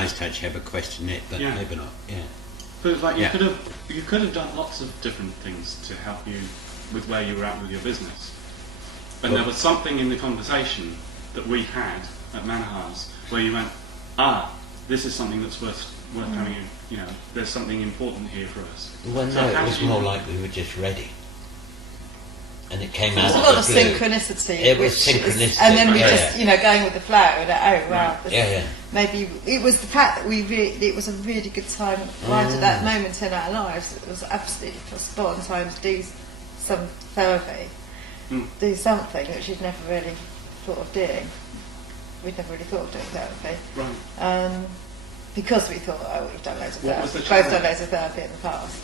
I used to actually have a question it, but maybe not. Yeah. But it's like you could have done lots of different things to help you with where you were at with your business. And there was something in the conversation that we had at Manor House where you went, this is something that's worth coming in. You know, there's something important here for us. Well, no, it was more like we were just ready. And it came out of the blue. There's a lot of synchronicity. It was synchronicity. And then we just, going with the flow. And wow. Right. Maybe it was the fact that it was a really good time right at that moment in our lives. It was absolutely spot on time to do some therapy, do something which you'd never really thought of doing. We'd never really thought of doing therapy. Right. Because we thought, we've done loads of therapy. We've both done loads of therapy in the past.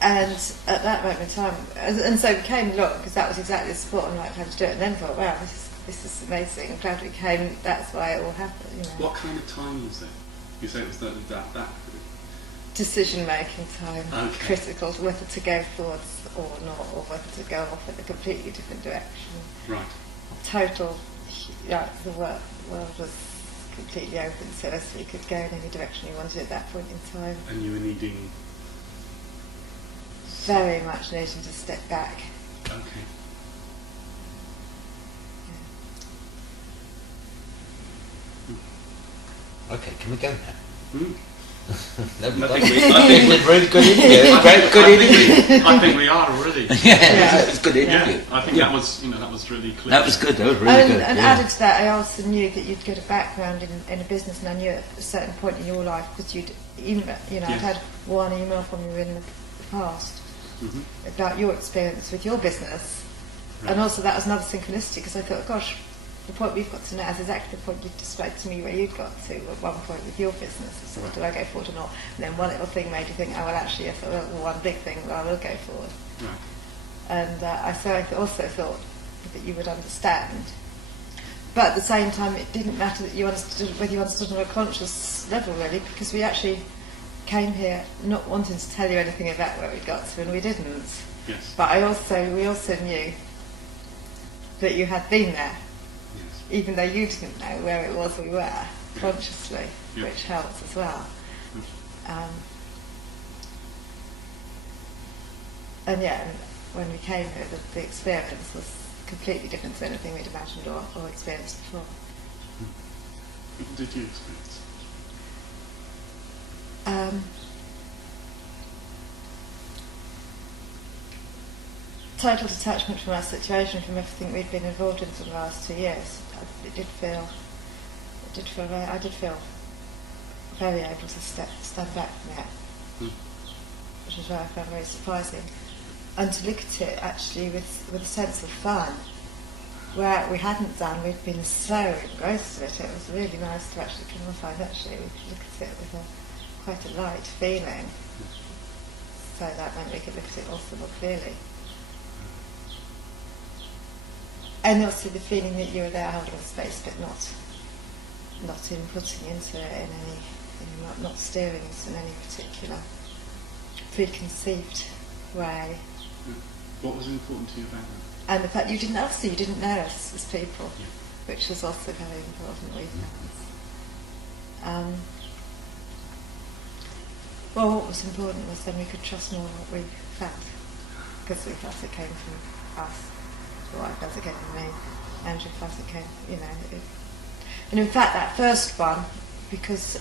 And at that moment in time, and so we came along because that was exactly the support and right time to do it. And then thought, wow, this is amazing. I'm glad we came. That's why it all happened. What kind of time was it? You say it was that decision-making time, critical, whether to go forwards or not, or whether to go off in a completely different direction. Right. Total, the world was completely open, so as you could go in any direction you wanted at that point in time. And you were needing? Very much needing to step back. Okay. Okay, can we go now? I think we're really good interview. Good interview. I think we are already. It's good interview. Yeah, I think that was really clear. That was good. That was really good. And added to that, I also knew that you'd get a background in a business, and I knew at a certain point in your life because I'd had one email from you in the past about your experience with your business, and also that was another synchronicity because I thought, gosh. The point we've got to now is exactly the point you described to me where you'd got to at one point with your business. So do I go forward or not? And then one little thing made you think, actually, yes, one big thing, I will go forward. Right. And I also thought that you would understand. But at the same time, it didn't matter that you understood, whether you understood on a conscious level, really, because we actually came here not wanting to tell you anything about where we got to, and we didn't. Yes. But we also knew that you had been there. Even though you didn't know where it was we were, consciously, which helps as well. And when we came here, the experience was completely different to anything we'd imagined or experienced before. What did you experience? Total detachment from our situation, from everything we'd been involved in for the last 2 years. I did feel very able to stand back from it, which is why I found very surprising. And to look at it actually with a sense of fun, where we hadn't done, we'd been so engrossed with it. It was really nice to actually come and find actually we could look at it with quite a light feeling. So that meant we could look at it also more clearly. And also the feeling that you were there holding space, but not inputting into it in any, not steering it in any particular preconceived way. What was important to you about that? And the fact you didn't know us as people, which was also very important. We found. Well, what was important was then we could trust more what we felt, because we felt it came from us. Well, I felt it came from me. Andrew felt it came, and in fact, that first one, because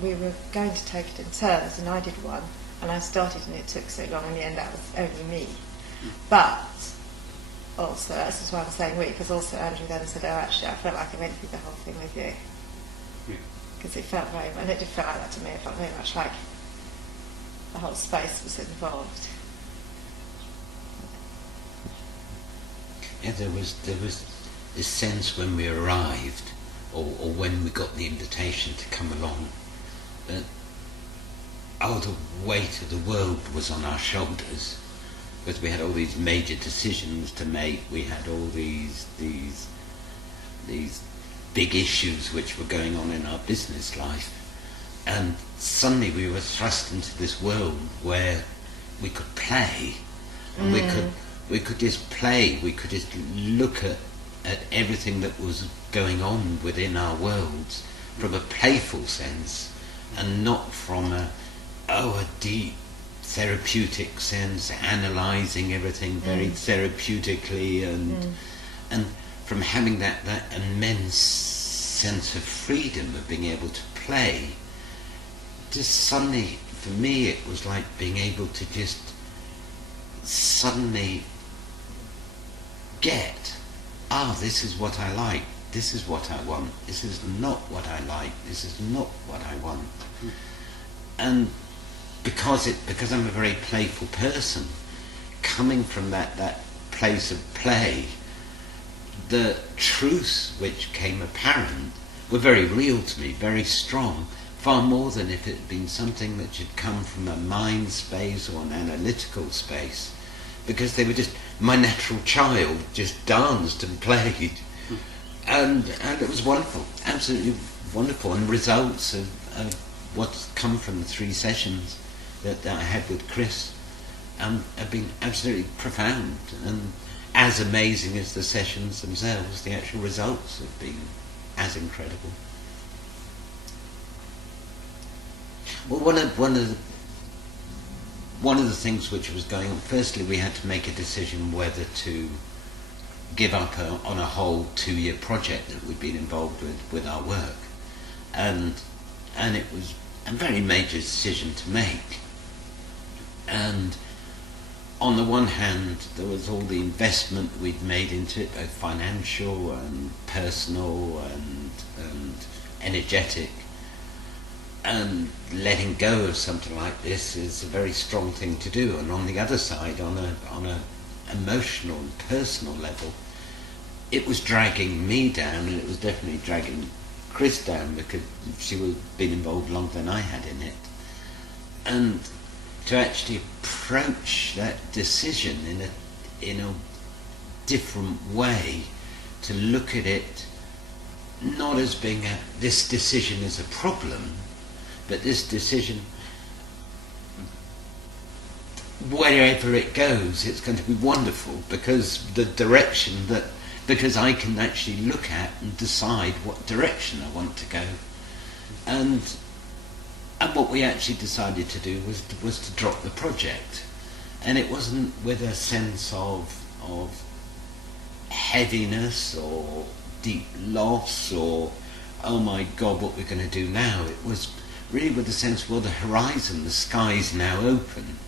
we were going to take it in turns, and I did one, and I started, and it took so long. In the end, that was only me. But also, this is why I'm saying we, because also Andrew then said, actually, I felt like I went through the whole thing with you. Because it felt very, and it did feel like that to me. It felt very much like the whole space was involved. Yeah, there was this sense when we arrived, or when we got the invitation to come along, that the weight of the world was on our shoulders, because we had all these major decisions to make. We had all these big issues which were going on in our business life, and suddenly we were thrust into this world where we could play, and we could just play, we could just look at everything that was going on within our worlds from a playful sense, and not from a deep therapeutic sense, analysing everything very therapeutically, and from having that immense sense of freedom of being able to play. Just suddenly, for me, it was like being able to just suddenly get, this is what I like, this is what I want, this is not what I like, this is not what I want. And because I'm a very playful person, coming from that place of play, the truths which came apparent were very real to me, very strong, far more than if it had been something that had come from a mind space or an analytical space, because they were just, my natural child just danced and played, and it was wonderful, absolutely wonderful. And results of what's come from the 3 sessions that I had with Chris have been absolutely profound, and as amazing as the sessions themselves, the actual results have been as incredible. Well, one of the things which was going on, firstly, we had to make a decision whether to give up on a whole 2-year project that we'd been involved with our work, and it was a very major decision to make. And on the one hand, there was all the investment we'd made into it, both financial and personal and energetic. And letting go of something like this is a very strong thing to do. And on the other side, on a emotional and personal level, it was dragging me down, and it was definitely dragging Chris down, because she had been involved longer than I had in it. And to actually approach that decision in a different way, to look at it not as being this decision is a problem, but this decision, wherever it goes, it's going to be wonderful, because because I can actually look at and decide what direction I want to go. And what we actually decided to do was to drop the project. And it wasn't with a sense of heaviness or deep loss or, oh my God, what we're going to do now. It was really with a sense, well, the horizon, the sky's now open.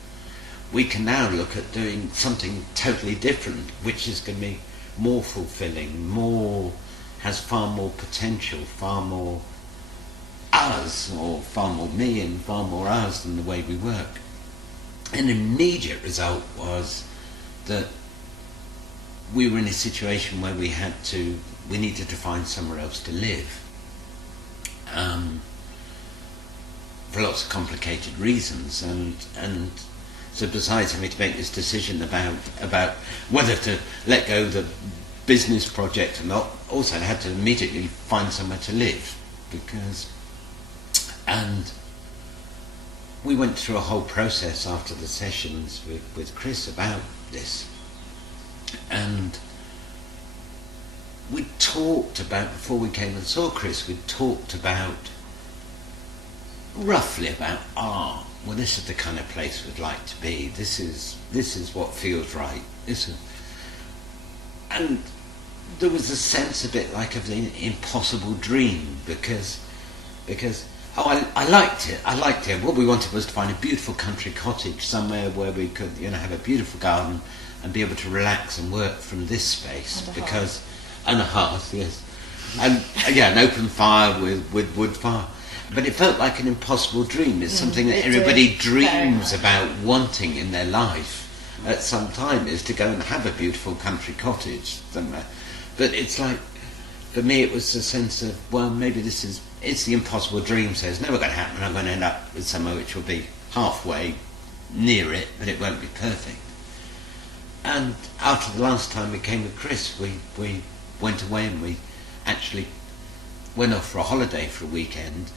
We can now look at doing something totally different, which is going to be more fulfilling, has far more potential, far more us, or far more me and far more us than the way we work. An immediate result was that we were in a situation where we needed to find somewhere else to live, for lots of complicated reasons, and so besides having to make this decision about whether to let go of the business project or not, also I had to immediately find somewhere to live, and we went through a whole process after the sessions with Chris about this. And we talked about, before we came and saw Chris, we talked about, roughly about, well, this is the kind of place we'd like to be. This is what feels right. And there was a sense a bit like of the impossible dream, because I liked it. What we wanted was to find a beautiful country cottage somewhere where we could, have a beautiful garden and be able to relax and work from this space. And a hearth, yes. And an open fire with wood fire. But it felt like an impossible dream. It's something that everybody dreams about wanting in their life at some time, is to go and have a beautiful country cottage somewhere. But it's like, for me, it was a sense of, well, maybe it's the impossible dream, so it's never going to happen. I'm going to end up with somewhere which will be halfway near it, but it won't be perfect. And after the last time we came with Chris, we went away, and we actually went off for a holiday for a weekend.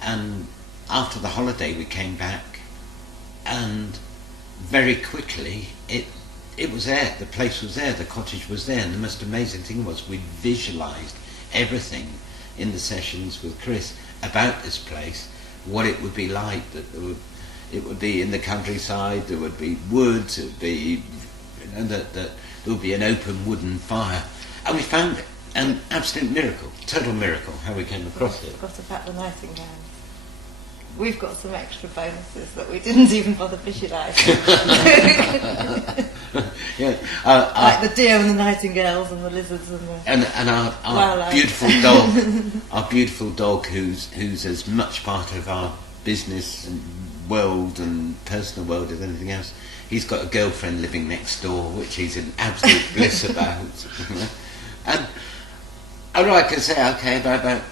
And after the holiday we came back, and very quickly it was there, the place was there, the cottage was there, and the most amazing thing was we visualized everything in the sessions with Chris about this place, what it would be like, that it would be in the countryside, there would be woods, it would be, that there would be an open wooden fire. And we found it. An absolute miracle, total miracle, how we came across it. Forgot about the nightingales. We've got some extra bonuses that we didn't even bother visualising. Yeah, like the deer and the nightingales and the lizards and the... And our wildlife. beautiful dog, our beautiful dog who's as much part of our business and world and personal world as anything else. He's got a girlfriend living next door, which he's in absolute bliss about. And all I can say, okay, about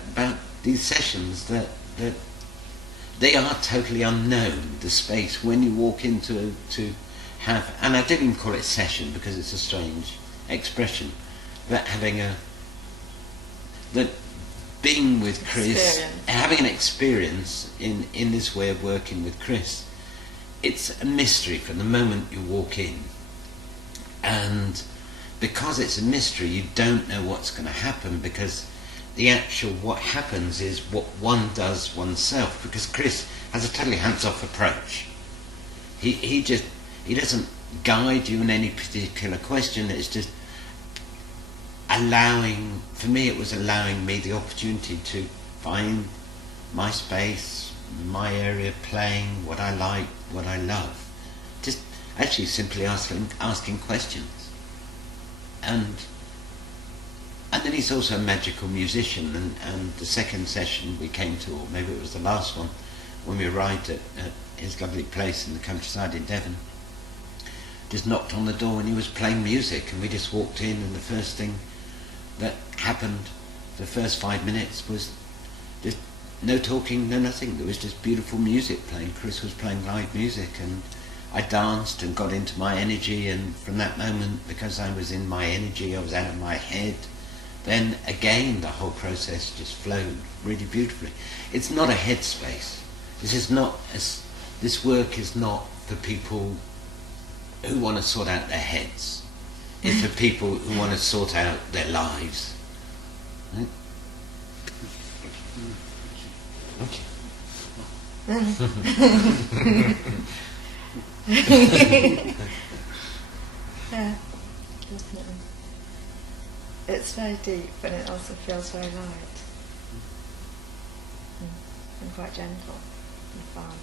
these sessions, that they are totally unknown, the space, when you walk into to have, and I didn't even call it session because it's a strange expression, but that being with Chris, having an experience in this way of working with Chris, it's a mystery from the moment you walk in. And because it's a mystery, you don't know what's going to happen, because the actual what happens is what one does oneself, because Chris has a totally hands-off approach. He doesn't guide you in any particular question. It's just allowing, for me it was allowing me the opportunity to find my space, my area, playing what I like, what I love. Just actually simply asking questions. And then he's also a magical musician, and the second session we came to, or maybe it was the last one, when we arrived at his lovely place in the countryside in Devon, just knocked on the door and he was playing music, and we just walked in, and the first thing that happened, the first 5 minutes, was just no talking, no nothing. There was just beautiful music playing. Chris was playing live music, and I danced and got into my energy, and from that moment, because I was in my energy, I was out of my head, then again the whole process just flowed really beautifully. It's not a headspace. This work is not for people who want to sort out their heads. It's for people who want to sort out their lives. Right? Yeah, definitely. It's very deep, and it also feels very light and quite gentle and fun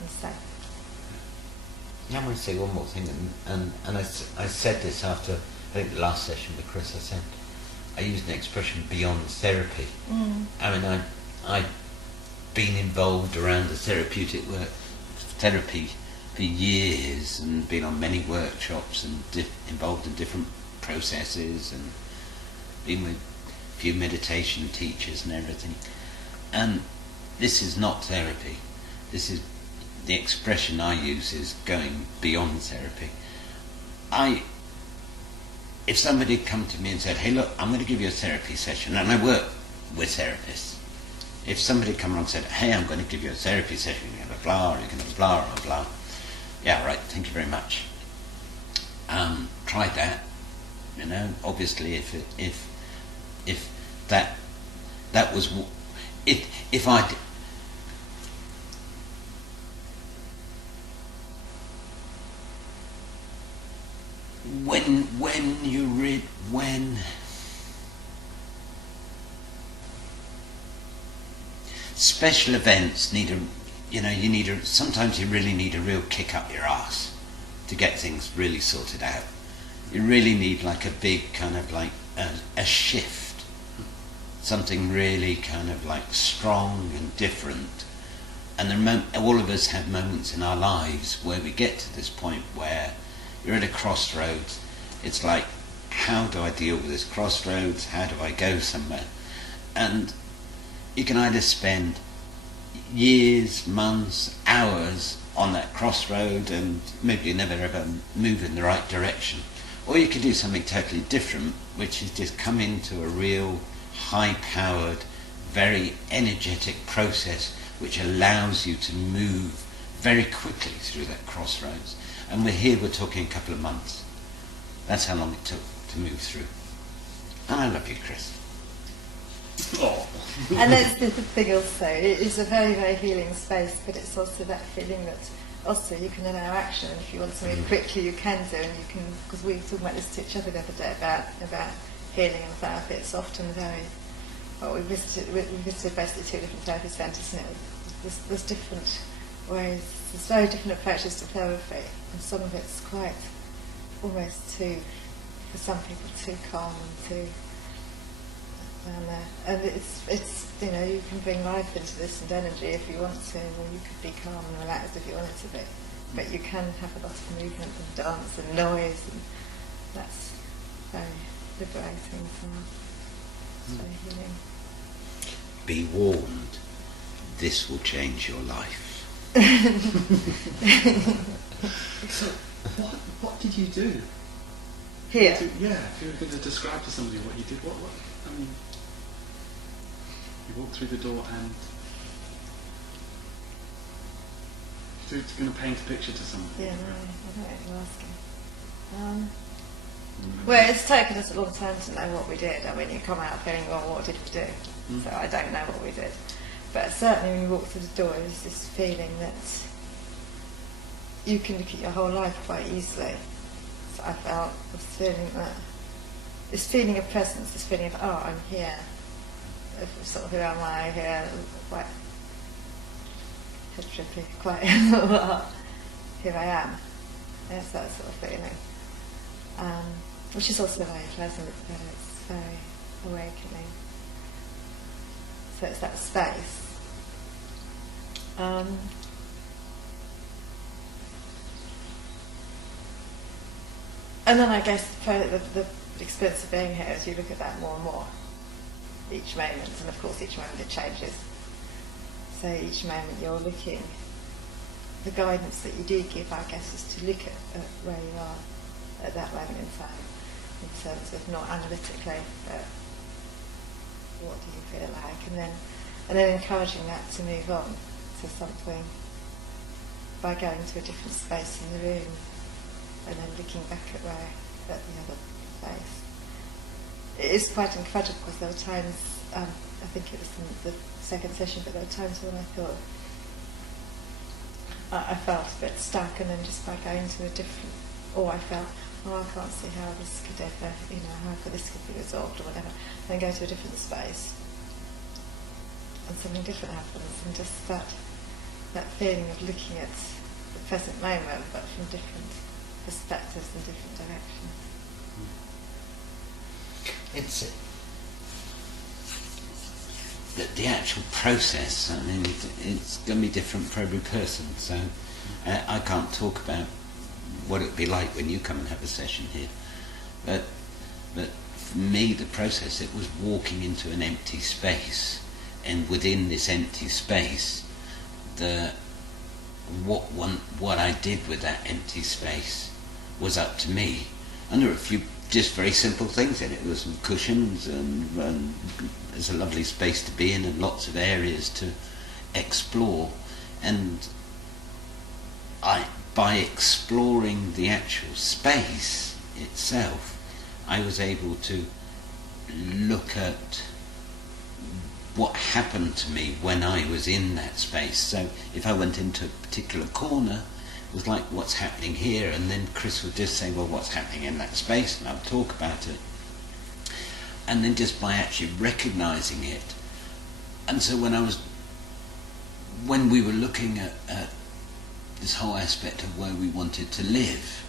and safe. Yeah, I want to say one more thing, and I said this after, I think, the last session with Chris. I said, I used an expression, beyond therapy. I mean, I've been involved around the therapeutic work, therapy, for years, and been on many workshops and involved in different processes, and been with a few meditation teachers and everything. And this is not therapy. This is, the expression I use is going beyond therapy. If somebody had come to me and said, hey look, I'm going to give you a therapy session, and I work with therapists. If somebody had come along and said, hey, I'm going to give you a therapy session, you're going to blah, or you're going to blah, blah, blah. Yeah, right, thank you very much. Tried that, you know. Obviously, if that was, if I'd, when special events need sometimes you really need a real kick up your ass to get things really sorted out. You really need like a big kind of like a shift, something really kind of like strong and different. And all of us have moments in our lives where we get to this point where you're at a crossroads. It's like, how do I deal with this crossroads? How do I go somewhere? And you can either spend years, months, hours on that crossroad and maybe you never ever move in the right direction. Or you could do something totally different, which is just come into a real high-powered, very energetic process which allows you to move very quickly through that crossroads. And we're talking a couple of months. That's how long it took to move through. And I love you, Chris. Oh. And that's the thing also, it is a very, very healing space, but it's also that feeling that also you can allow action, and if you want to move quickly you can do, and you can, because we were talking about this to each other the other day about healing and therapy. It's often very, well, we visited basically 2 different therapy centres, and there's different ways, there's very different approaches to therapy, and some of it's quite almost too, for some people, too calm and too, and it's you know, you can bring life into this and energy if you want to, or you could be calm and relaxed if you wanted to be, but you can have a lot of movement and dance and noise, and that's very liberating as well. It's very healing. Be warned, this will change your life. So, what did you do? Here? If you were going to describe to somebody what you did, what I mean, you walked through the door and you're going to paint a picture to somebody. Yeah, no, I don't know what you're asking. Well, it's taken us a long time to know what we did. I mean, you come out feeling, well, what did we do? So I don't know what we did. But certainly when you walk through the door, there's this feeling that you can look at your whole life quite easily. So I felt this feeling that, this feeling of presence, this feeling of, oh, I'm here. Sort of, who am I here? Quite trippy, quite, here I am. It's that sort of feeling. Which is also very pleasant, it's very awakening. So it's that space. And then I guess the experience of being here is you look at that more and more, each moment, and of course each moment it changes. So each moment you're looking, the guidance that you do give, I guess, is to look at where you are at that moment in time, in terms of not analytically, but what do you feel like, and then encouraging that to move on to something by going to a different space in the room, and then looking back at the other place. It is quite incredible because there were times, I think it was in the second session, but there were times when I thought I felt a bit stuck, and then just by going to a different, or I felt, oh, I can't see how this could ever, how this could be resolved or whatever. Then go to a different space, and something different happens, and just that feeling of looking at the present moment, but from different perspectives and different directions. It's the actual process. I mean, it's going to be different for every person. So I can't talk about what it would be like when you come and have a session here. But for me, the process, it was walking into an empty space, and within this empty space, what I did with that empty space was up to me. And there were a few just very simple things in it. There were some cushions, and there's a lovely space to be in, and lots of areas to explore. And by exploring the actual space itself, I was able to look at what happened to me when I was in that space. So if I went into a particular corner, it was like, what's happening here? And then Chris would just say, well, what's happening in that space? And I would talk about it. And then just by actually recognising it. And so when we were looking at this whole aspect of where we wanted to live,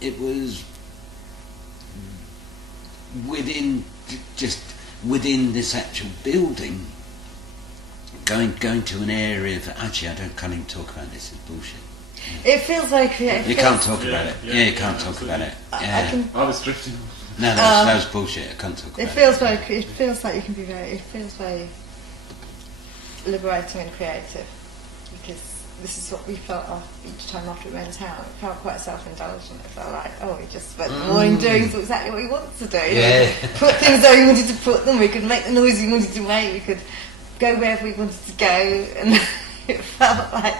it was within this actual building, going to an area of, actually I can't even talk about this, it's bullshit. It feels very creative. You can't talk about it. Yeah, you can't talk about it. Yeah. I was drifting off. No, that was bullshit. I can't talk about it. It feels like you can be it feels very liberating and creative, because this is what we felt each time after we went out. It felt quite self-indulgent. It felt like, oh, we just spent the morning doing exactly what we wanted to do. Yeah. Put things where we wanted to put them. We could make the noise we wanted to make. We could go wherever we wanted to go, and it felt like,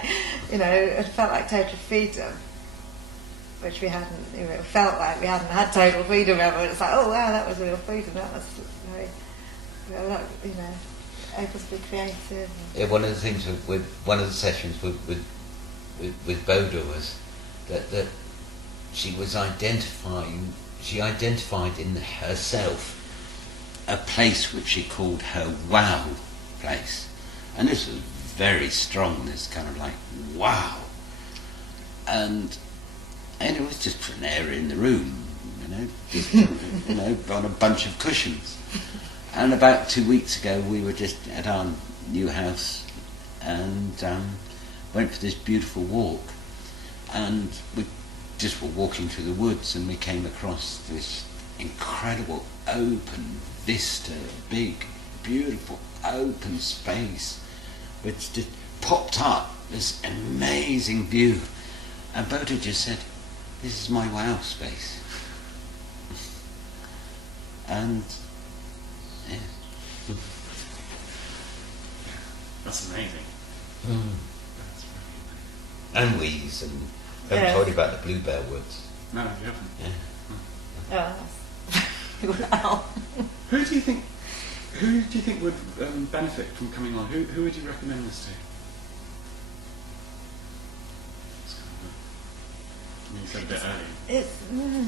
it felt like total freedom. which we hadn't, it felt like we hadn't had total freedom ever. It's like, oh wow, that was real freedom. That was very, able to be creative. Yeah, one of the things with one of the sessions with Boda was that she was she identified in herself a place which she called her wow place. And this was very strong, this kind of like, wow. And it was just an area in the room, just, on a bunch of cushions. And about 2 weeks ago, we were just at our new house and went for this beautiful walk. And we just were walking through the woods and we came across this incredible open vista, big, beautiful open space, which just popped up, this amazing view. And Boda just said, "This is my wow space." And yeah. That's amazing. Mm. That's really amazing. And weeds, and I haven't told you about the bluebell woods. No, you haven't. Yeah. Oh, wow. Who do you think would benefit from coming on? Who would you recommend this to? It's kind of you said a bit earlier.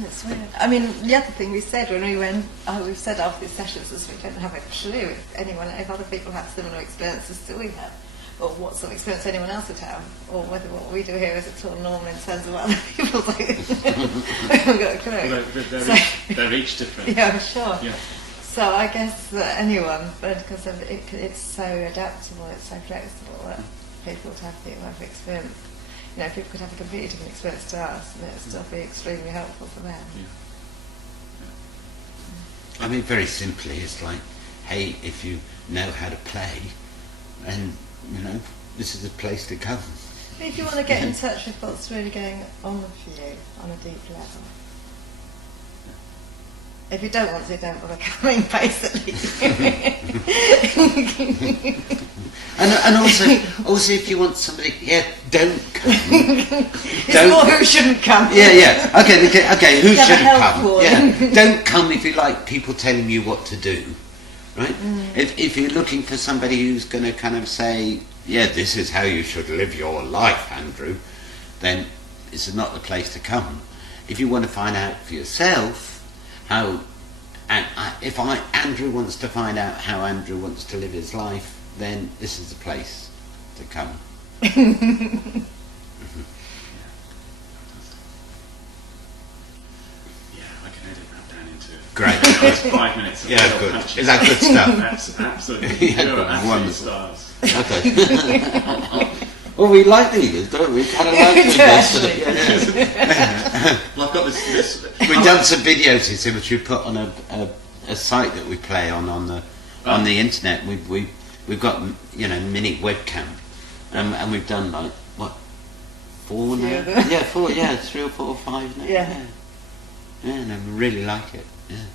It's weird. I mean, the other thing we said when we went, we've said after these sessions is we don't have a clue if other people have similar experiences to we have, or what sort of experience anyone else would have, or whether what we do here is at all normal in terms of what other people do. We haven't got a clue. Well, they're each different. Yeah, I'm sure. Yeah. So I guess that anyone, but because it's so adaptable, it's so flexible that people would have experience. People could have a completely different experience to us, and it would still be extremely helpful for them. Yeah. I mean, very simply, it's like, hey, if you know how to play, and this is a place to come. If you want to get in touch with what's really going on for you on a deep level. If you don't want to, don't bother coming, basically. and also, if you want somebody, don't come. It's more who shouldn't come. Yeah. Okay. Who shouldn't come? Yeah. Don't come if you like people telling you what to do, right? If you're looking for somebody who's going to kind of say, yeah, this is how you should live your life, Andrew, then it's not the place to come. If you want to find out for yourself if Andrew wants to find out how Andrew wants to live his life, then this is the place to come. Yeah, I can edit that down into Great. 5 minutes. Of Good. punches. Is that good stuff? That's absolutely. Yeah, You're good. absolute Wonderful. stars. Okay. Well, we like these, don't we? Kind of like this. Well, I've got this. We've done some videos, you see, which we put on a site that we play on the internet. We've got mini webcam, and we've done like what 4 now? Yeah, 4. Yeah, 3 or 4 or 5 now. Yeah. And I really like it. Yeah.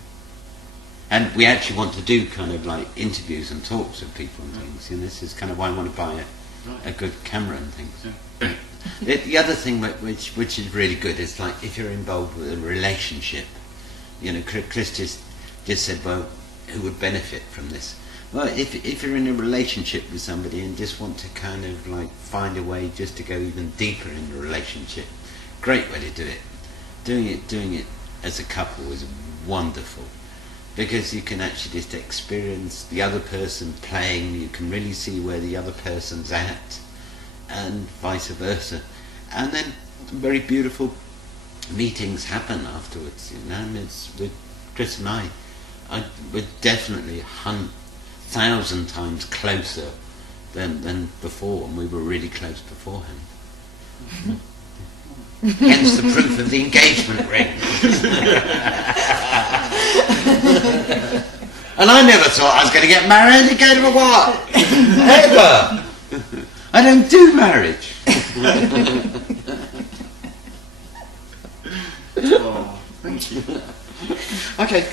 And we actually want to do kind of like interviews and talks with people and things. And this is kind of why I want to buy a good camera and things. Yeah. The other thing which is really good is like if you're involved with a relationship, Chris just said, well, who would benefit from this? Well, if you're in a relationship with somebody and just want to kind of like find a way just to go even deeper in the relationship, great way to do it. Doing it as a couple is wonderful, because you can actually just experience the other person playing. You can really see where the other person's at, and vice versa, and then very beautiful meetings happen afterwards. And it's with Chris and we're definitely 1,000 times closer than before, and we were really close beforehand. Hence the proof of the engagement ring. And I never thought I was going to get married and go to a what? Ever. I don't do marriage. Oh, thank you. Okay.